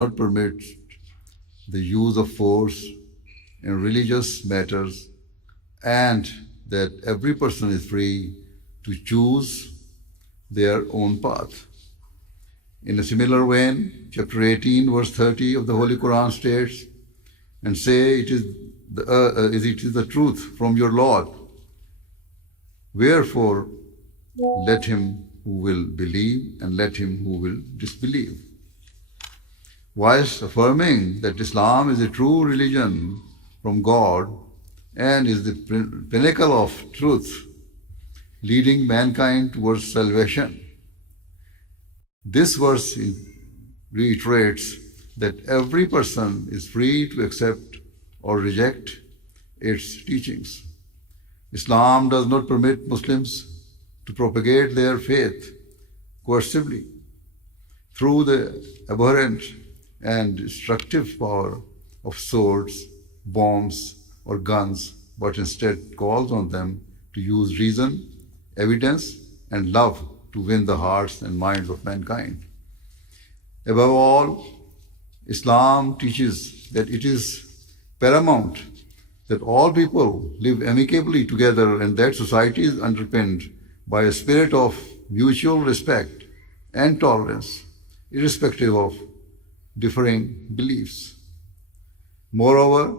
not permit the use of force in religious matters, and that every person is free to choose their own path. In a similar vein, chapter 18, verse 30 of the Holy Quran states, and say it is the truth from your Lord. Wherefore, let him who will believe and let him who will disbelieve. Whilst affirming that Islam is a true religion from God and is the pinnacle of truth, leading mankind towards salvation. This verse reiterates that every person is free to accept or reject its teachings. Islam does not permit Muslims to propagate their faith coercively through the abhorrent and destructive power of swords, bombs, or guns, but instead calls on them to use reason, evidence, and love to win the hearts and minds of mankind. Above all, Islam teaches that it is paramount that all people live amicably together and that society is underpinned by a spirit of mutual respect and tolerance, irrespective of differing beliefs. Moreover,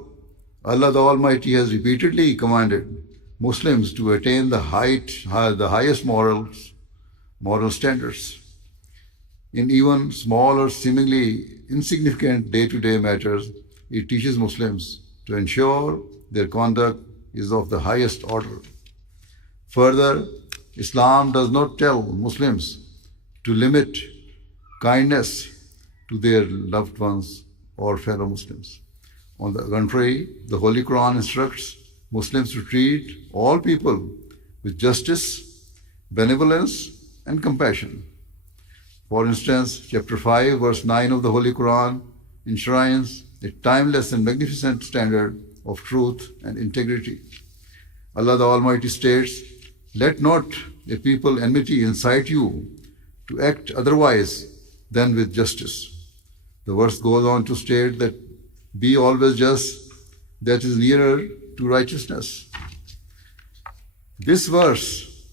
Allah the Almighty has repeatedly commanded Muslims to attain the highest moral standards. In even small or seemingly insignificant day-to-day matters, it teaches Muslims to ensure their conduct is of the highest order. Further, Islam does not tell Muslims to limit kindness to their loved ones or fellow Muslims. On the contrary, the Holy Quran instructs Muslims to treat all people with justice, benevolence, and compassion. For instance, chapter 5, verse 9 of the Holy Quran enshrines a timeless and magnificent standard of truth and integrity. Allah the Almighty states, "Let not a people enmity incite you to act otherwise than with justice." The verse goes on to state that be always just, that is nearer to righteousness. This verse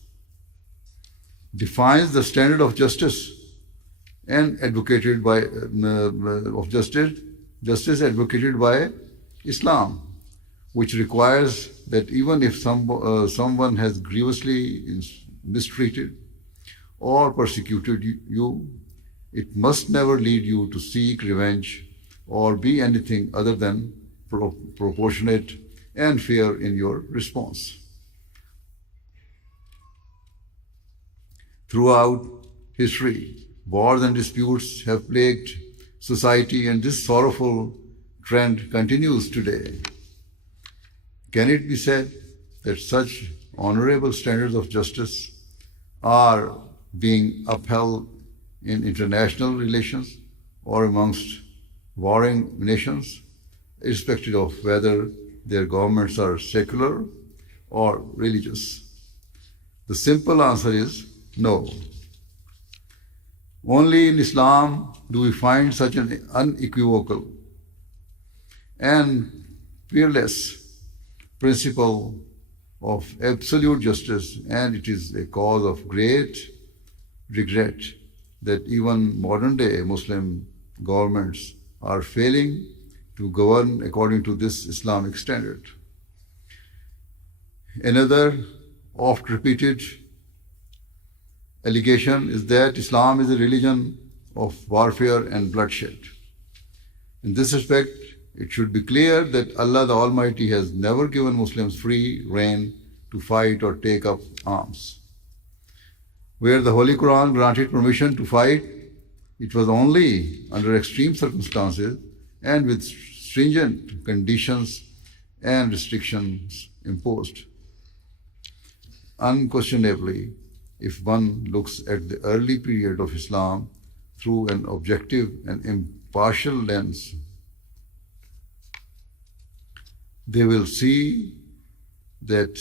defines the standard of justice and advocated by justice advocated by Islam, which requires that even if someone has grievously mistreated or persecuted you, it must never lead you to seek revenge or be anything other than proportionate and fair in your response. Throughout history, wars and disputes have plagued society, and this sorrowful trend continues today. Can it be said that such honorable standards of justice are being upheld in international relations or amongst warring nations, irrespective of whether their governments are secular or religious? The simple answer is no. Only in Islam do we find such an unequivocal and fearless principle of absolute justice, and it is a cause of great regret that even modern-day Muslim governments are failing to govern according to this Islamic standard. Another oft-repeated allegation is that Islam is a religion of warfare and bloodshed. In this respect, it should be clear that Allah the Almighty has never given Muslims free rein to fight or take up arms. Where the Holy Quran granted permission to fight, it was only under extreme circumstances and with stringent conditions and restrictions imposed. Unquestionably, if one looks at the early period of Islam through an objective and impartial lens, they will see that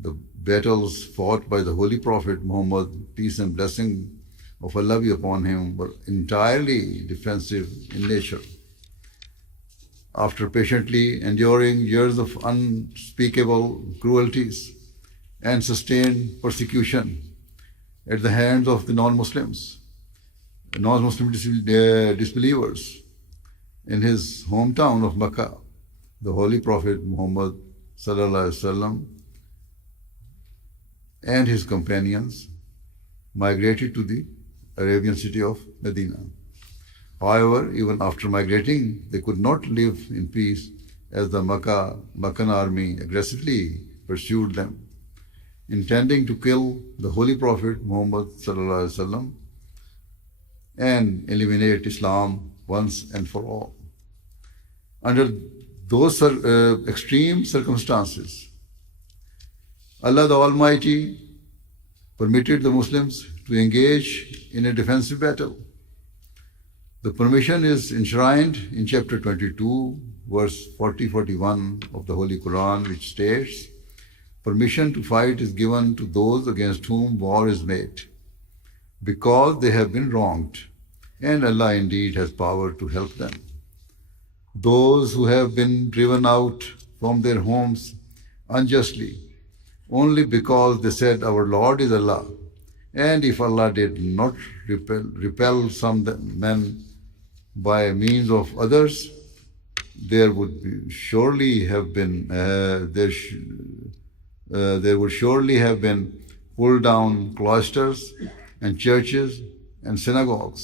the battles fought by the Holy Prophet Muhammad, peace and blessing of Allah be upon him, were entirely defensive in nature. After patiently enduring years of unspeakable cruelties and sustained persecution at the hands of the non-Muslim disbelievers in his hometown of Mecca, the Holy Prophet Muhammad sallallahu alaihi wasallam and his companions migrated to the Arabian city of Medina. However, even after migrating, they could not live in peace as the Meccan army aggressively pursued them, intending to kill the Holy Prophet Muhammad sallallahu alaihi wasallam and eliminate Islam once and for all. Under those extreme circumstances, Allah the Almighty permitted the Muslims to engage in a defensive battle. The permission is enshrined in chapter 22, verse 40-41 of the Holy Quran, which states, "Permission to fight is given to those against whom war is made, because they have been wronged, and Allah indeed has power to help them. Those who have been driven out from their homes unjustly, only because they said, 'Our Lord is Allah,' and if Allah did not repel some men by means of others, there would surely have been pulled down cloisters and churches and synagogues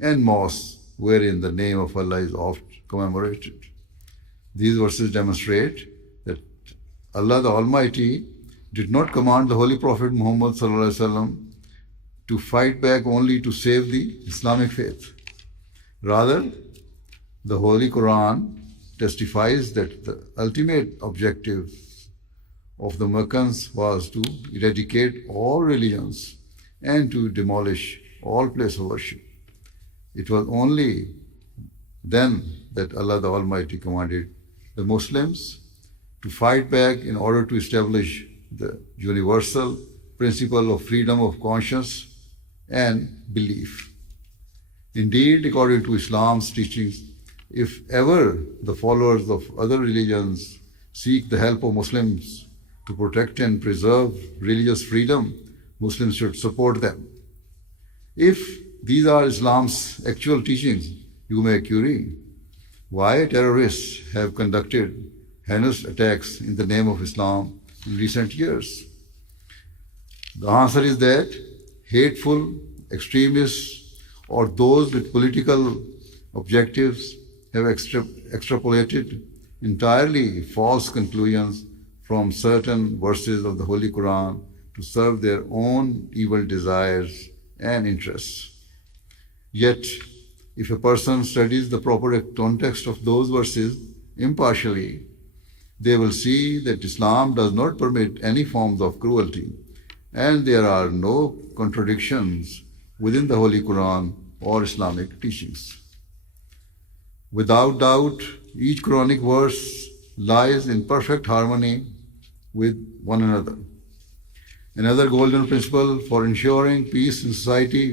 and mosques wherein the name of Allah is oft commemorated." These verses demonstrate that Allah the Almighty did not command the Holy Prophet Muhammad sallallahu alaihi wasallam to fight back only to save the Islamic faith. Rather, the Holy Quran testifies that the ultimate objective of the Meccans was to eradicate all religions and to demolish all places of worship. It was only then that Allah the Almighty commanded the Muslims to fight back in order to establish the universal principle of freedom of conscience and belief. Indeed, according to Islam's teachings, if ever the followers of other religions seek the help of Muslims to protect and preserve religious freedom, Muslims should support them. If these are Islam's actual teachings, you may query why terrorists have conducted heinous attacks in the name of Islam in recent years. The answer is that hateful extremists or those with political objectives have extrapolated entirely false conclusions from certain verses of the Holy Quran to serve their own evil desires and interests. Yet, if a person studies the proper context of those verses impartially, they will see that Islam does not permit any forms of cruelty, and there are no contradictions within the Holy Quran or Islamic teachings. Without doubt, each Quranic verse lies in perfect harmony with one another. Another golden principle for ensuring peace in society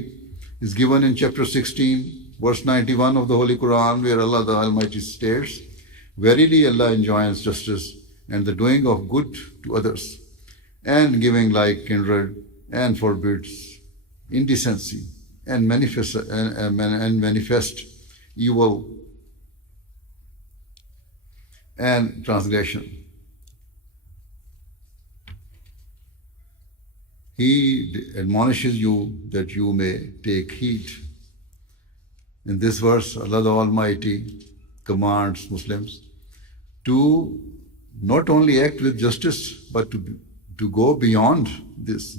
is given in chapter 16, verse 91 of the Holy Quran, where Allah the Almighty states, "Verily Allah enjoins justice and the doing of good to others, and giving like kindred, and forbids indecency and manifest evil and transgression." He admonishes you that you may take heed. In this verse, Allah the Almighty commands Muslims to not only act with justice, but to go beyond this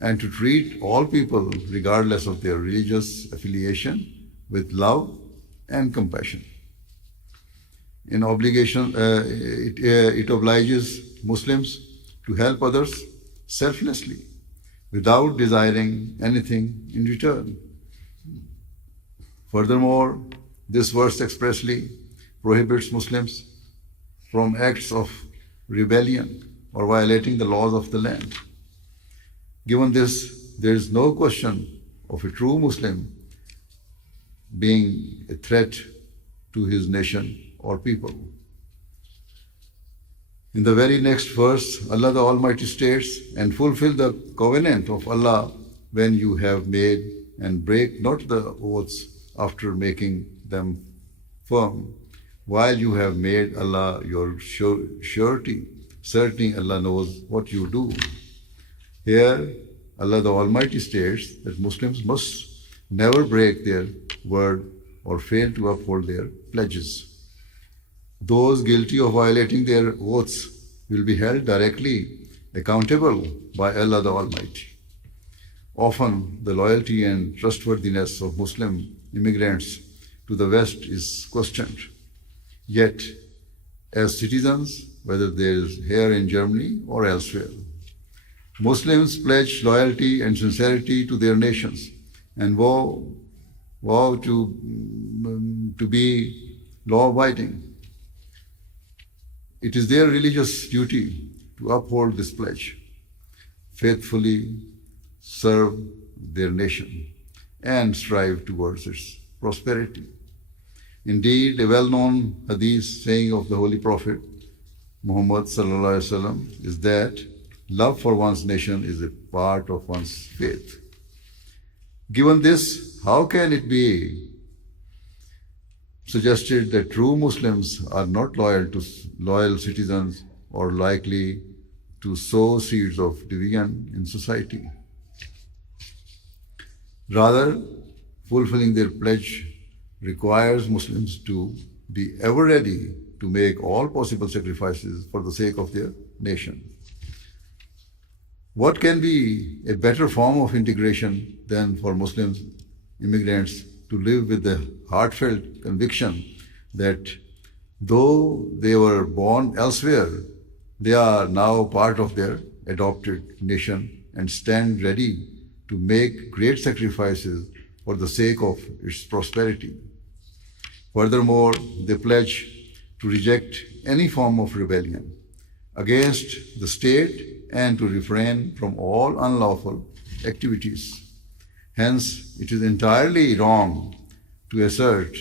and to treat all people, regardless of their religious affiliation, with love and compassion. It obliges Muslims to help others selflessly, without desiring anything in return. Furthermore, this verse expressly prohibits Muslims from acts of rebellion or violating the laws of the land. Given this, there is no question of a true Muslim being a threat to his nation or people. In the very next verse, Allah the Almighty states, "And fulfill the covenant of Allah when you have made, and break not the oaths after making them firm, while you have made Allah your surety. Certainly Allah knows what you do." Here, Allah the Almighty states that Muslims must never break their word or fail to uphold their pledges. Those guilty of violating their oaths will be held directly accountable by Allah the Almighty. Often, the loyalty and trustworthiness of Muslim immigrants to the West is questioned. Yet, as citizens, whether they are here in Germany or elsewhere, Muslims pledge loyalty and sincerity to their nations and vow to be law-abiding. It is their religious duty to uphold this pledge, faithfully serve their nation, and strive towards its prosperity. Indeed, a well-known hadith saying of the Holy Prophet Muhammad sallallahu alaihi wasallam is that love for one's nation is a part of one's faith. Given this, how can it be suggested that true Muslims are not loyal citizens or likely to sow seeds of division in society? Rather, fulfilling their pledge requires Muslims to be ever ready to make all possible sacrifices for the sake of their nation. What can be a better form of integration than for Muslim immigrants to live with the heartfelt conviction that though they were born elsewhere, they are now part of their adopted nation and stand ready to make great sacrifices for the sake of its prosperity. Furthermore, they pledge to reject any form of rebellion against the state and to refrain from all unlawful activities. Hence, it is entirely wrong to assert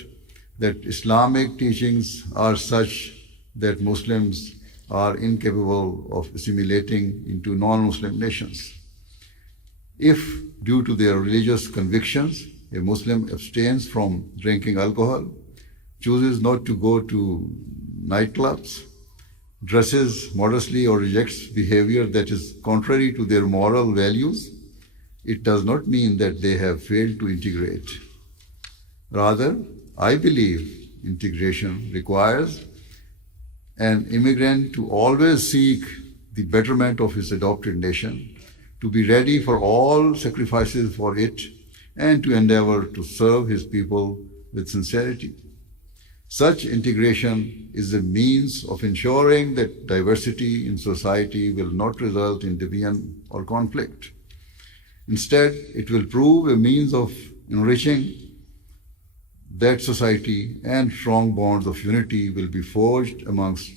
that Islamic teachings are such that Muslims are incapable of assimilating into non-Muslim nations. If, due to their religious convictions, a Muslim abstains from drinking alcohol, chooses not to go to nightclubs, dresses modestly, or rejects behavior that is contrary to their moral values, it does not mean that they have failed to integrate. Rather, I believe integration requires an immigrant to always seek the betterment of his adopted nation, to be ready for all sacrifices for it, and to endeavor to serve his people with sincerity. Such integration is a means of ensuring that diversity in society will not result in division or conflict. Instead, it will prove a means of enriching that society, and strong bonds of unity will be forged amongst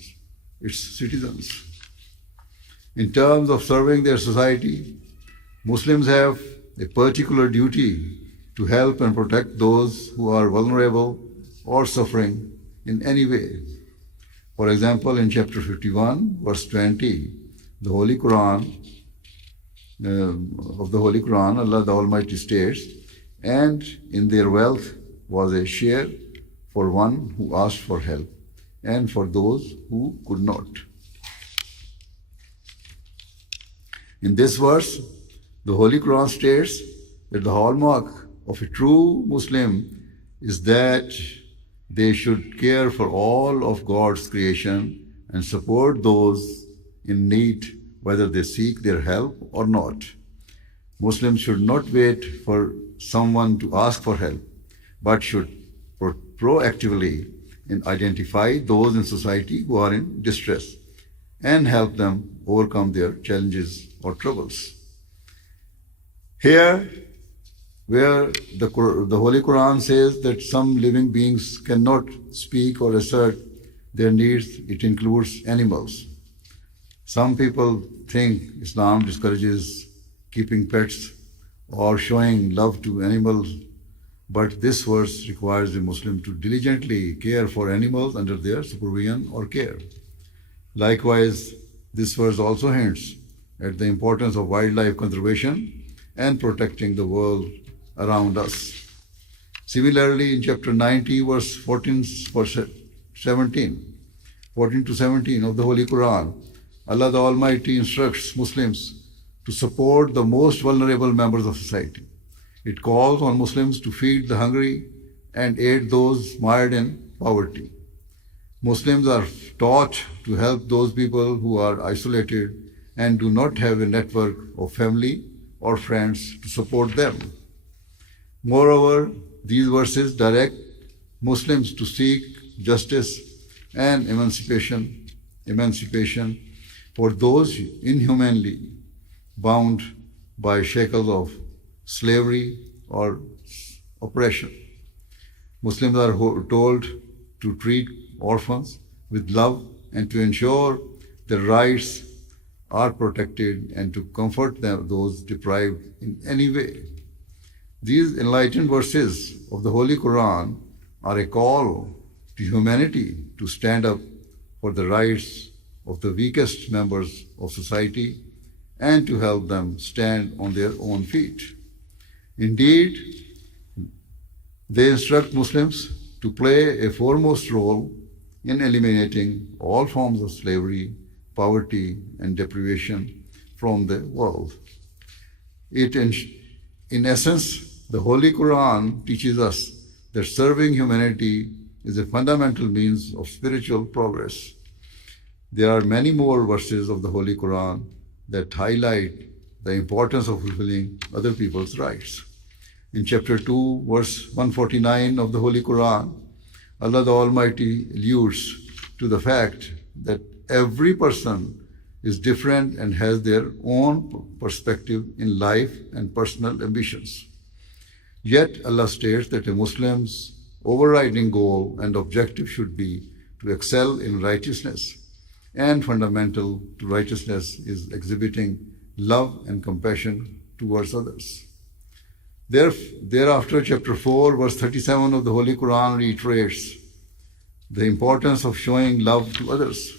its citizens. In terms of serving their society, Muslims have a particular duty to help and protect those who are vulnerable or suffering in any way. For example, in chapter 51, verse 20, the Holy Quran, Allah the Almighty states, "And in their wealth was a share for one who asked for help, and for those who could not." In this verse, the Holy Quran states that the hallmark of a true Muslim is that they should care for all of God's creation and support those in need, whether they seek their help or not. Muslims should not wait for someone to ask for help, but should proactively identify those in society who are in distress and help them overcome their challenges or troubles. Here, where the Holy Quran says that some living beings cannot speak or assert their needs, it includes animals. Some people think Islam discourages keeping pets or showing love to animals, but this verse requires a Muslim to diligently care for animals under their supervision or care. Likewise, this verse also hints at the importance of wildlife conservation and protecting the world around us. Similarly, in chapter 90, verse 14 to 17 of the Holy Quran, Allah the Almighty instructs Muslims to support the most vulnerable members of society. It calls on Muslims to feed the hungry and aid those mired in poverty. Muslims are taught to help those people who are isolated and do not have a network of family or friends to support them. Moreover, these verses direct Muslims to seek justice and emancipation for those inhumanly bound by shackles of slavery or oppression. Muslims are told to treat orphans with love and to ensure their rights are protected and to comfort those deprived in any way. These enlightened verses of the Holy Quran are a call to humanity to stand up for the rights of the weakest members of society and to help them stand on their own feet. Indeed, they instruct Muslims to play a foremost role in eliminating all forms of slavery, poverty, and deprivation from the world. In essence, the Holy Quran teaches us that serving humanity is a fundamental means of spiritual progress. There are many more verses of the Holy Quran that highlight the importance of fulfilling other people's rights. In chapter 2, verse 149 of the Holy Quran, Allah the Almighty alludes to the fact that every person is different and has their own perspective in life and personal ambitions. Yet Allah states that a Muslim's overriding goal and objective should be to excel in righteousness, and fundamental to righteousness is exhibiting love and compassion towards others. Thereafter, chapter 4, verse 37 of the Holy Quran reiterates the importance of showing love to others.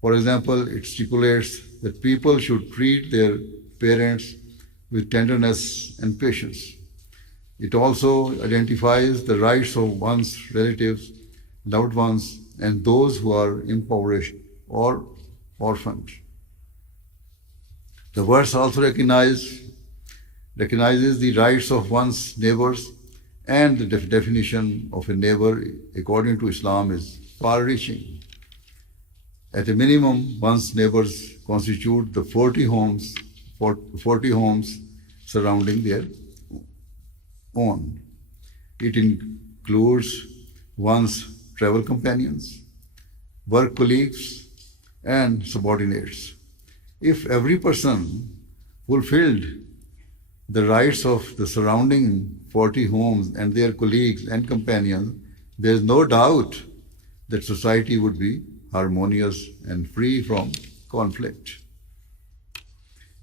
For example, it stipulates that people should treat their parents with tenderness and patience. It also identifies the rights of one's relatives, loved ones, and those who are impoverished or orphaned. The verse also recognizes the rights of one's neighbors, and the definition of a neighbor according to Islam is far-reaching. At a minimum, one's neighbors constitute the 40 homes surrounding their own. It includes one's travel companions, work colleagues, and subordinates. If every person fulfilled the rights of the surrounding 40 homes and their colleagues and companions, there is no doubt that society would be harmonious and free from conflict.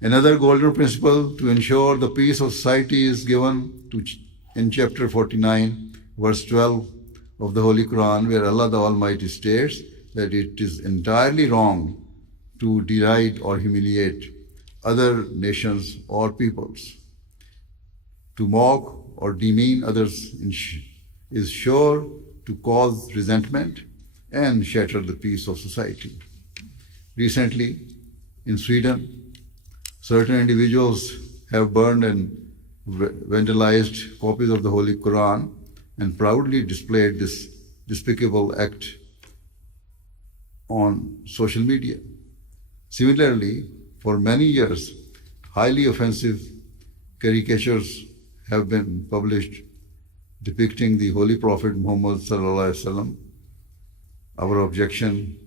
Another golden principle to ensure the peace of society is given in chapter 49, verse 12 of the Holy Quran, where Allah the Almighty states that it is entirely wrong to deride or humiliate other nations or peoples. To mock or demean others is sure to cause resentment and shatter the peace of society. Recently, in Sweden, certain individuals have burned and vandalized copies of the Holy Quran and proudly displayed this despicable act on social media. Similarly, for many years, highly offensive caricatures have been published depicting the Holy Prophet Muhammad sallallahu alaihi wasallam. Our objection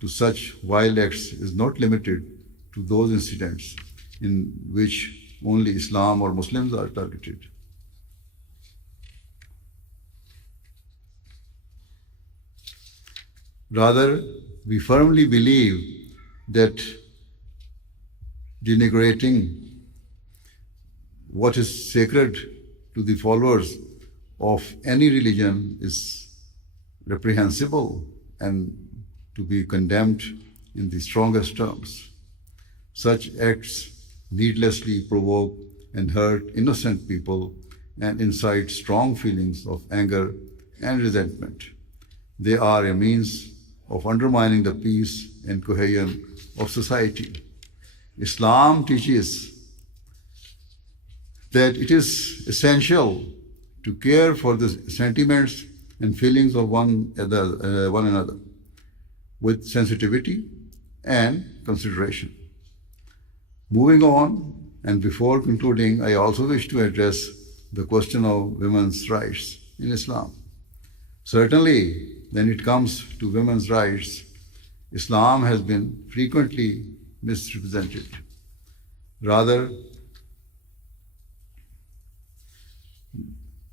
to such vile acts is not limited to those incidents in which only Islam or Muslims are targeted. Rather, we firmly believe that denigrating what is sacred to the followers of any religion is reprehensible and to be condemned in the strongest terms. Such acts needlessly provoke and hurt innocent people and incite strong feelings of anger and resentment. They are a means of undermining the peace and cohesion of society. Islam teaches that it is essential to care for the sentiments and feelings of one another with sensitivity and consideration. Moving on, and before concluding, I also wish to address the question of women's rights in Islam. Certainly, when it comes to women's rights, Islam has been frequently misrepresented. Rather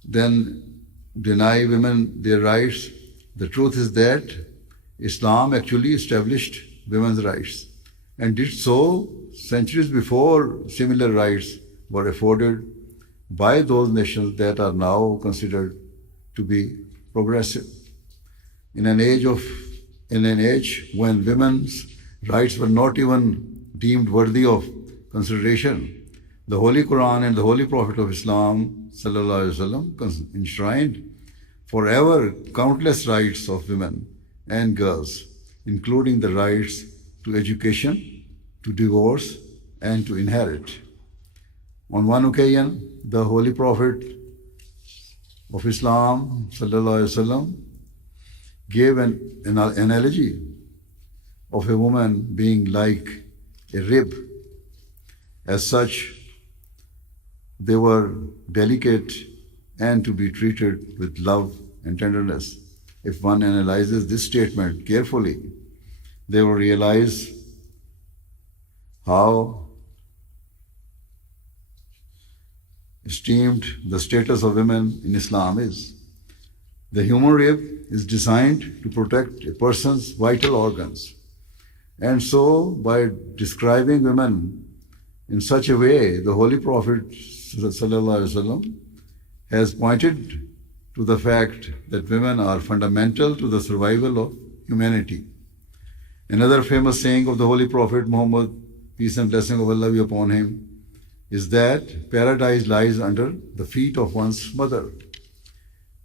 than deny women their rights, the truth is that Islam actually established women's rights and did so centuries before similar rights were afforded by those nations that are now considered to be progressive. In an age when women's rights were not even deemed worthy of consideration, the Holy Quran and the Holy Prophet of Islam ﷺ enshrined forever countless rights of women and girls, including the rights to education, to divorce, and to inherit. On one occasion, the Holy Prophet of Islam ﷺ gave an analogy of a woman being like a rib. As such, they were delicate and to be treated with love and tenderness. If one analyzes this statement carefully, they will realize how esteemed the status of women in Islam is. The human rib is designed to protect a person's vital organs. And so, by describing women in such a way, the Holy Prophet ﷺ has pointed to the fact that women are fundamental to the survival of humanity. Another famous saying of the Holy Prophet Muhammad, peace and blessing of Allah be upon him, is that paradise lies under the feet of one's mother.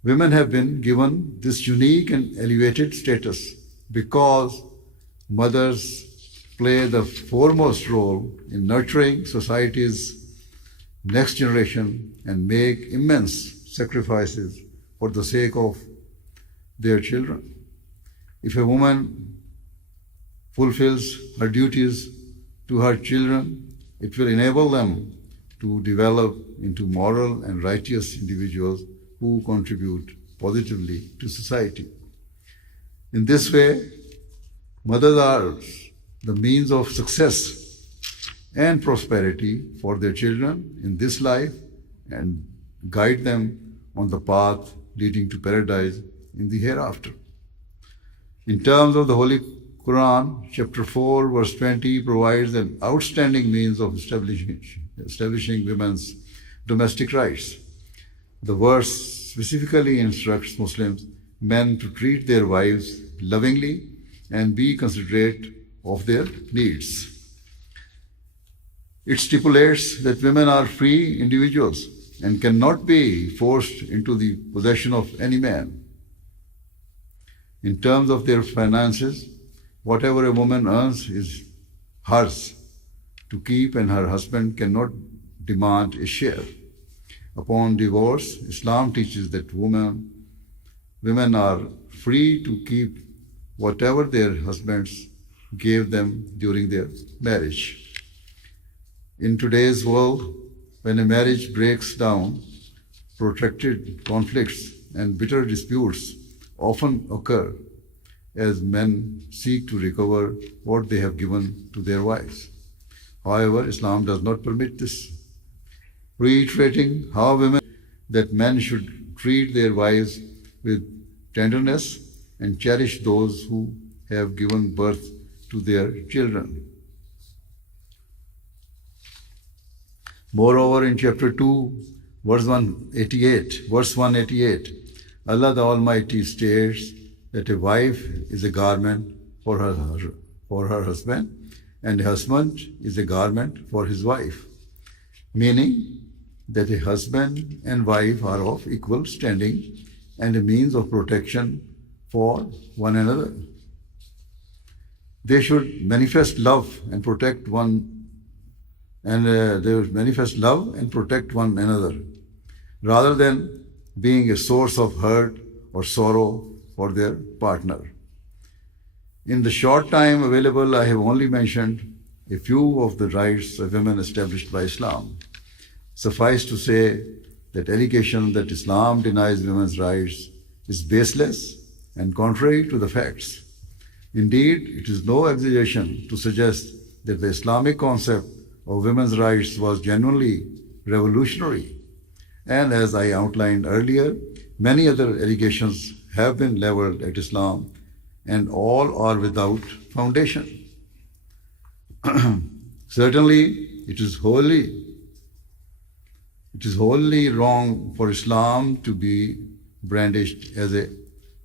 Women have been given this unique and elevated status because mothers play the foremost role in nurturing society's next generation and make immense sacrifices for the sake of their children. If a woman fulfills her duties to her children, it will enable them to develop into moral and righteous individuals who contribute positively to society. In this way, mothers are the means of success and prosperity for their children in this life and guide them on the path leading to paradise in the hereafter. In terms of the Holy Quran, chapter 4, verse 20 provides an outstanding means of establishing women's domestic rights. The verse specifically instructs Muslims men to treat their wives lovingly and be considerate of their needs. It stipulates that women are free individuals and cannot be forced into the possession of any man. In terms of their finances, whatever a woman earns is hers to keep, and her husband cannot demand a share. Upon divorce, Islam teaches that women are free to keep whatever their husbands gave them during their marriage. In today's world, when a marriage breaks down, protracted conflicts and bitter disputes often occur as men seek to recover what they have given to their wives. However, Islam does not permit this, reiterating that men should treat their wives with tenderness and cherish those who have given birth to their children. Moreover, in chapter 2, verse 188, Allah the Almighty states that a wife is a garment for her husband, and a husband is a garment for his wife, meaning that a husband and wife are of equal standing and a means of protection for one another. They should manifest love and protect one, and they would manifest love and protect one another, rather than being a source of hurt or sorrow for their partner. In the short time available, I have only mentioned a few of the rights of women established by Islam. Suffice to say that allegation that Islam denies women's rights is baseless and contrary to the facts. Indeed, it is no exaggeration to suggest that the Islamic concept of women's rights was genuinely revolutionary. And as I outlined earlier, many other allegations have been leveled at Islam, and all are without foundation. Certainly, it is wholly wrong for Islam to be brandished as a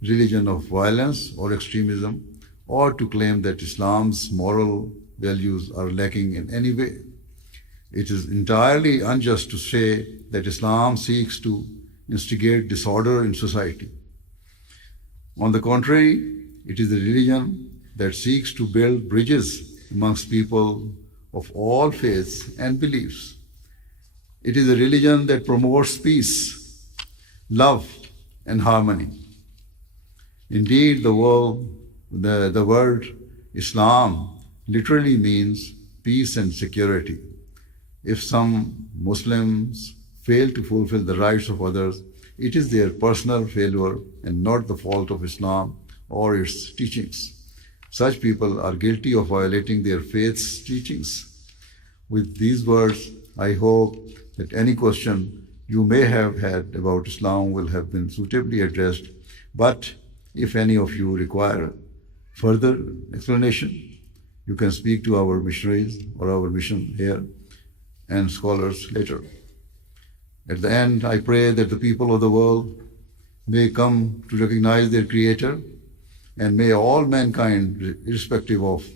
religion of violence or extremism, or to claim that Islam's moral values are lacking in any way. It is entirely unjust to say that Islam seeks to instigate disorder in society. On the contrary, it is a religion that seeks to build bridges amongst people of all faiths and beliefs. It is a religion that promotes peace, love, and harmony. Indeed, the word Islam literally means peace and security. If some Muslims fail to fulfill the rights of others, it is their personal failure and not the fault of Islam or its teachings. Such people are guilty of violating their faith's teachings. With these words, I hope that any question you may have had about Islam will have been suitably addressed. But if any of you require further explanation, you can speak to our missionaries or our mission here and scholars later. At the end, I pray that the people of the world may come to recognize their Creator, and may all mankind, irrespective of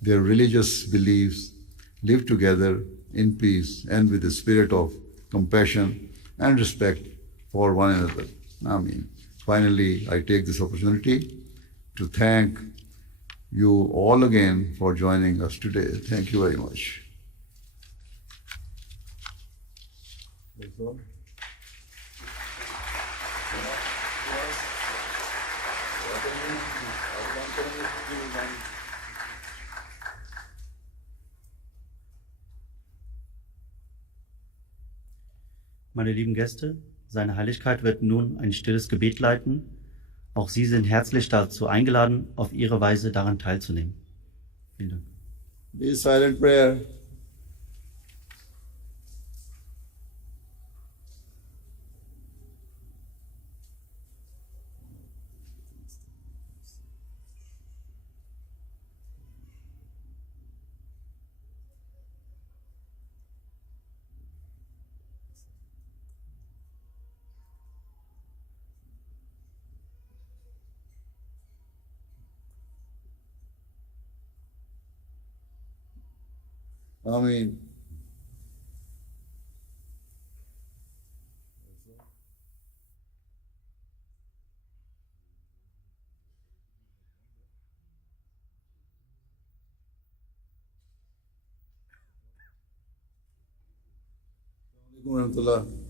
their religious beliefs, live together in peace and with a spirit of compassion and respect for one another. Ameen. Finally, I take this opportunity to thank you all again for joining us today. Thank you very much. That's all. Meine lieben Gäste, seine Heiligkeit wird nun ein stilles Gebet leiten. Auch Sie sind herzlich dazu eingeladen, auf Ihre Weise daran teilzunehmen. Vielen Dank. Be silent prayer. Ameen. Assalamu alaikum warahmatullah.